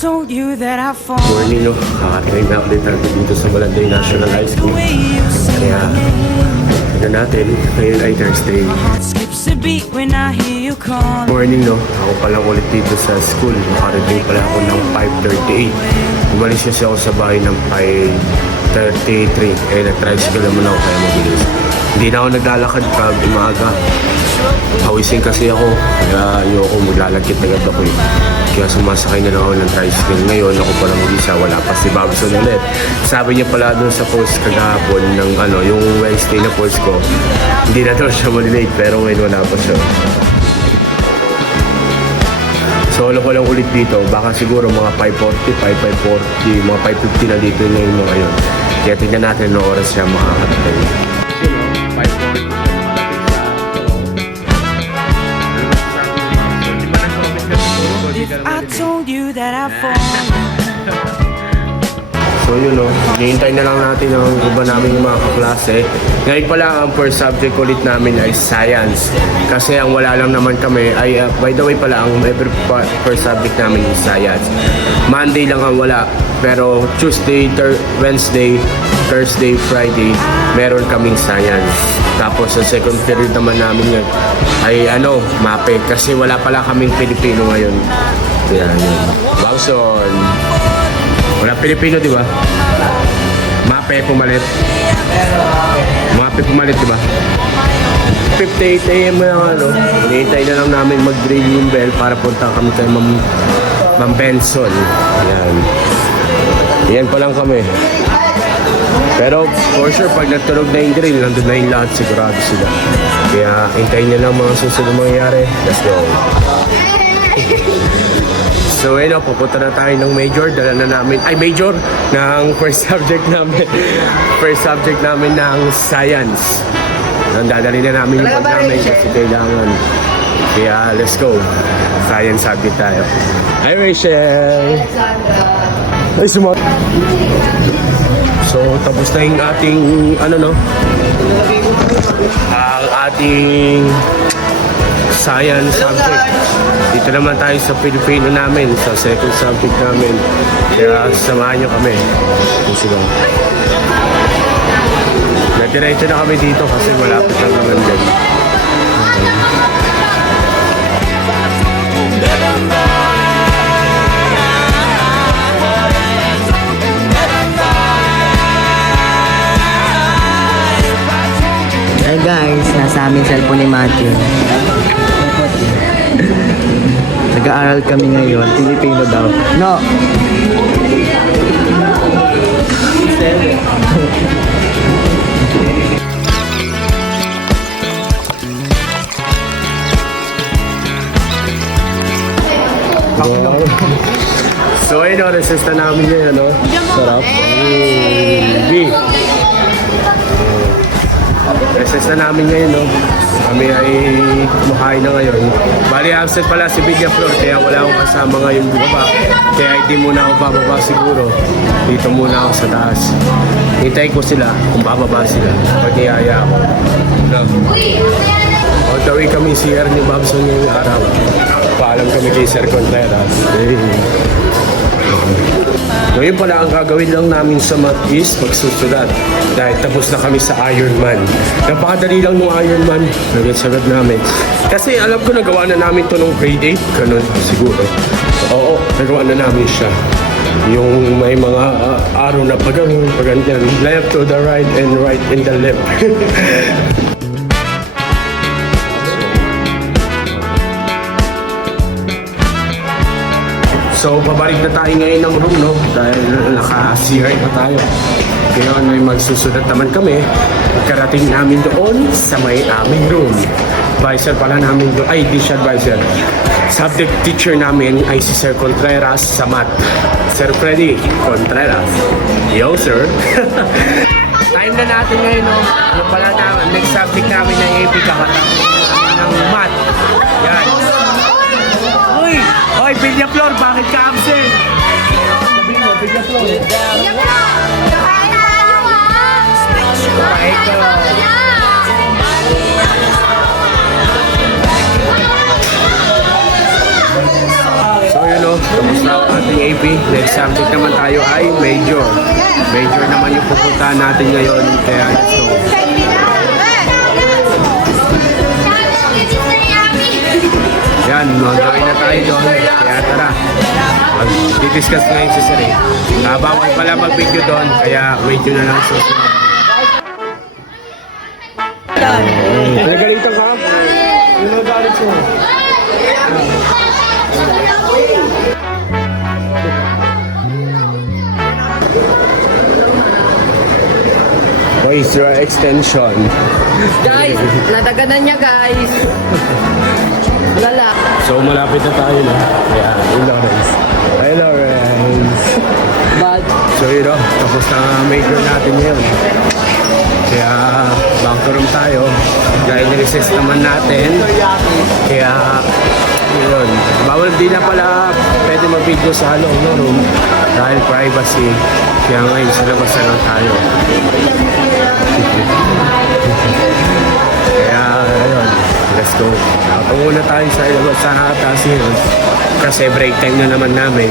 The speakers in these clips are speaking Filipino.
told you that I fall. Morning, no? Kakatinig na update natin dito sa Malanday National High School. Kaya, tignan natin. Ngayon ay Thursday. Heart skips a beat when I hear you call. Morning, no? Ako palang ulit dito sa school. Nakarating pala ako ng 5:38. Umalis kasi ako sa bahay ng 5:33. Eh, nag-tricycle naman ako kaya mabilis. Hindi na ako naglalakad pag umaga. Hawisin kasi ako. Kaya ayoko maglalagkit agad ako eh. Kaya sumasakay na lang ako ng tricycle. Ngayon ako pala mag-isa. Wala pa si Babson ulit. Sabi niya pala doon sa post kagahapon ng yung Wednesday na post ko. Hindi na daw siya malilate pero ngayon wala pa siya. Solo ko lang ulit dito. Baka siguro mga 5:40, 5:40, mga 5:50 na dito na yung mga yun. Kaya tingnan natin no oras siya makakatagal. 5:40. I told you that I fall. So yun no, hinihintay na lang natin ang iba namin yung mga kaklase. Ngayon pala ang first subject ulit namin ay science. Kasi ang wala lang naman kami ay, by the way pala, ang every first subject namin is science. Monday lang ang wala. Pero Tuesday, Wednesday, Thursday, Friday, meron kaming science. Tapos sa second period naman namin yun ay MAPE. Kasi wala pala kaming Pilipino ngayon. Kaya yun. Bangson. Wala Pilipino, di ba? MAPE pumalit. MAPE pumalit, di ba? 58 AM na hinihintay na lang namin mag-drill yung bell para punta kami kay Ma'am Benson. Yan. Yan pa lang kami. Pero for sure, pag nagtunog na yung drill, nandun na yung lahat, sigurado sila. Kaya hintayin nyo lang mga susunod mangyayari. Let's go. So ayun, pupunta na tayo ng major. Dala na namin, major ng first subject namin. First subject namin ng science. Dadali na namin yung pag namin kasi kailangan. Kaya let's go. Science subject tayo. Hi Rachel! Ay, sumat! So tapos na yung ating ang ating science subject. Dito naman tayo sa Pilipino namin, sa second subject namin. Kaya samahan nyo kami. Sige. Nadiretso na kami dito kasi malapit lang naman din. Hey guys, nasa aming cellphone ni Matthew. Nag-aaral kami ngayon, Pilipino daw. No! So ayun, resist na namin yun, Sarap. B. Recess na namin ngayon, Kami ay kumakain na ngayon. Bali, absent pala si Bigya Flor, kaya wala akong kasama ngayon bumaba. Kaya hindi muna ako bababa siguro. Dito muna ako sa taas. Hintay ko sila kung bababa sila. Pag niyaya ako. On the way kami CR ni Babson ngayong araw. Paalam kami kay Sir Contreras. Ngayon pala ang gagawin lang namin sa math is magsusulat dahil tapos na kami sa Ironman. Napakadali lang nung Ironman. Nagsasagot namin. Kasi alam ko nagawa na namin to nung grade 8. Ganun siguro. Oo, nagawa na namin siya. Yung may mga araw na paganyan. Left to the right and right in the left. So, pabalik na tayo ngayon ng room, dahil naka-CR pa tayo. Kaya may magsusulat naman kami. Karating namin doon sa may aming room. Advisor pala namin doon. Ay, di siya advisor. Subject teacher namin ay si Sir Contreras sa math. Sir Freddy Contreras. Yo, sir. Time na natin ngayon, Yung pala next subject namin ng AP kakatapos ng math. Yan. Hoy, Bigya Flor, bakit ka absent? Sabi mo, Bigya Flor. So yun tapos na ang ating GP. Next subject naman tayo ay major. Major naman yung pupuntahan natin ngayon. Kaya let's go. Yan, nondoy na tayo doon. Kaya tara. Mag-discuss ngayon si Sir. Bawal pala mag-video doon. Kaya wait nyo na lang sa susunod. Nagaling ka? Yung nagalit mo. Voice extension. Guys, nataganan niya guys. Lala. So malapit na tayo na. Kaya, yung Lawrence. Hi Lawrence. Bad. So yun o, tapos na major natin ngayon. Kaya bunker room tayo. Dahil recess naman natin. Kaya yun. Bawal din na pala pwede mag-video sa loob ng room. Dahil privacy. Kaya ngayon sa labas na lang tayo. Kaya ayun. Let's go. Panguna tayo sa ilabas sa taas yun. Kasi break time na naman namin.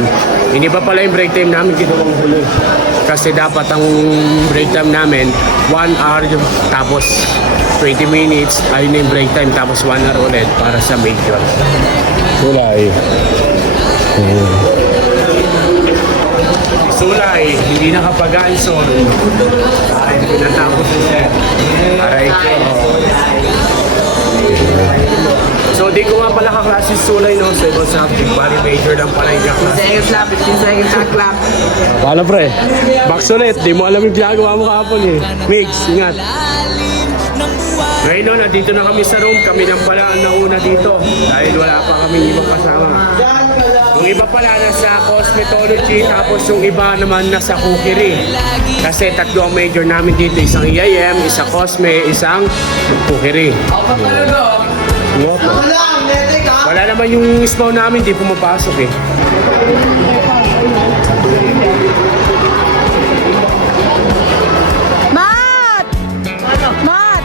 Hindi pa pala yung break time namin ginawang huli. Kasi dapat ang break time namin 1 hour tapos 20 minutes ayun na yung break time tapos 1 hour ulit para sa major. Sulay. Sulay, hindi nakapag-answer. Ay, pinatapos siya. Aray ko. So, di ko nga pala kaklase Sulay, no? Sa ibang subject, bali major lang pala yung kaklase. 15 seconds lang, 15 seconds ang clap. Paano pre? Box ulit, di mo alam yung ginagawa mo kahapon eh. Mix, ingat. Ngayon no, nandito na kami sa room. Kami nang pala ang nauna dito. Dahil wala pa kami ibang kasama. Yung iba pala nasa cosmetology, tapos yung iba naman nasa cookery. Kasi tatlo ang major namin dito. Isang EIM, isang cosme, isang cookery. Wala naman yung spawn namin, di pumapasok eh. Mat! Mat!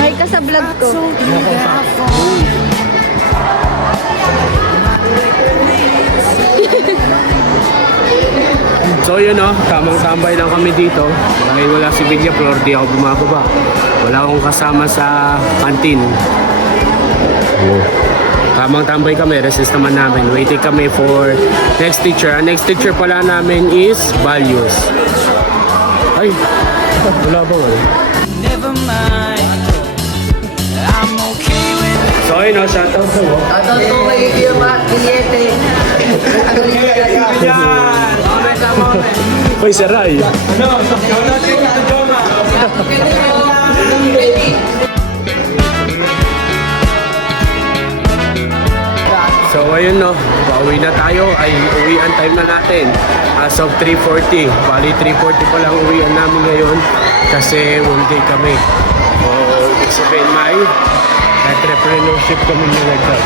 Ay ka sa vlog ko. Told you that I fall. So yun o, tamang tambay lang kami dito. Dahil wala si Vidya Flor, di ako bumababa. Wala akong kasama sa canteen. Tamang tambay kami, recess naman namin. Waiting kami for next teacher. Ang next teacher pala namin is values. Ay, wala ba wala? Never mind. I'm okay with So yun o, shoutout sa mo. Ato ko kay Irma at Biliete. Uy, Saray. So ayun no, pauwi na tayo, ay uwian time na natin as of 3:40. Bali 3:40 pa lang uwian namin ngayon kasi one day kami. So ibig sabihin may entrepreneurship kami nilagay.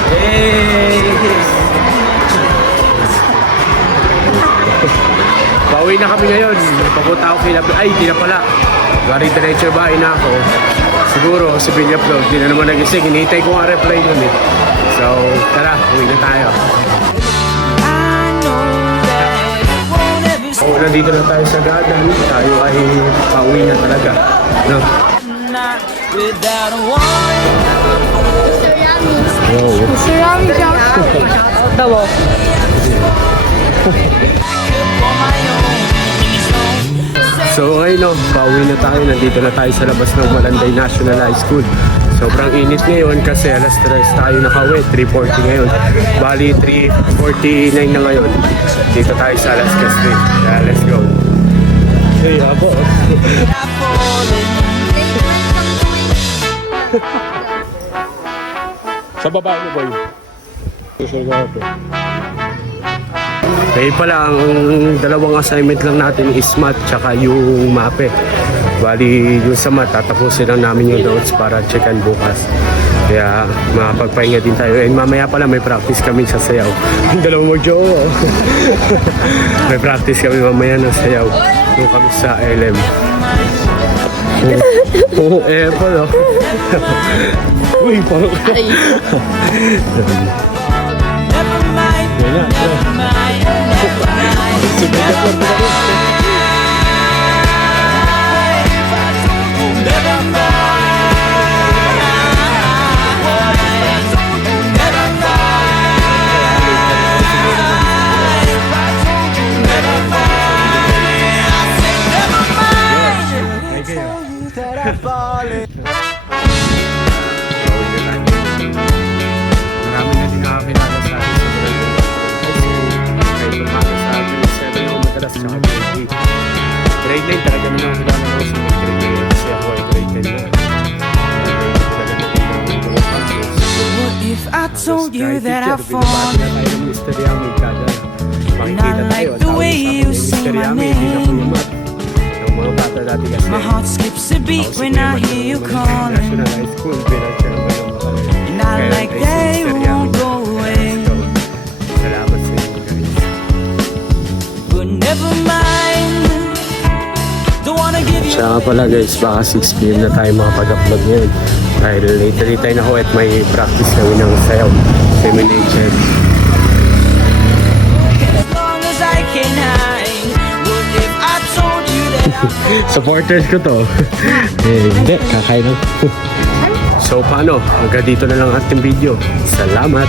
Pauwi na kami ngayon. Papunta ako kay ay di na pala. Gari diretso bahay na ako. Siguro si Villa Flow, di na naman nagising. Hinihintay ko ang reply nun eh. So, tara, uwi na tayo. I know that it won't ever So, nandito na tayo sa garden. Tayo ay pauwi na talaga. No? stop without a warning. Surami siya. Daw. So, ngayon no, pauwi na tayo. Nandito na tayo sa labas ng Malanday National High School. Sobrang init ngayon kasi alas 3 tayo nakauwi. 3:40 ngayon. Bali, 3:49 na ngayon. Dito tayo sa Alaska Street. Yeah, let's go. Hey, abo. Sa baba mo, boy. Okay pala, ang dalawang assignment lang natin is math tsaka yung mape. Bali, yung sa math, tatapusin lang namin yung notes para checkan bukas. Kaya makapagpahinga din tayo. And mamaya pala may practice kami sa sayaw. Yung dalawang mo, Joe. May practice kami mamaya ng sayaw. Doon kami sa LM. Oo, pala. Uy, parang. Never mind. Yan na. Marami na din nakakilala sa akin sa Barangay. Kahit pumakas sa grade 7 ako madalas sa grade 8. Grade 9 talaga naman ang kilala ko sa grade 9 kasi ako ay grade 10 na. What if I told you that I fall? Makikita tayo. the way you say my name. Mga bata dati kasi. My heart skips a beat when I hear you calling. National High School, pinag-chairman ng mga And I like they won't go away. Salamat sa inyo guys. But never mind. Don't wanna give you. Siya nga pala guys, baka 6 p.m. na tayo makapag-upload ngayon. Dahil later tayo na ako at may practice kami ng sayaw. Simulation. As long as I can hide. What if I told you that I'm Supporters ko to. Hindi, kakain lang. So paano? Hanggang dito na lang ating video. Salamat!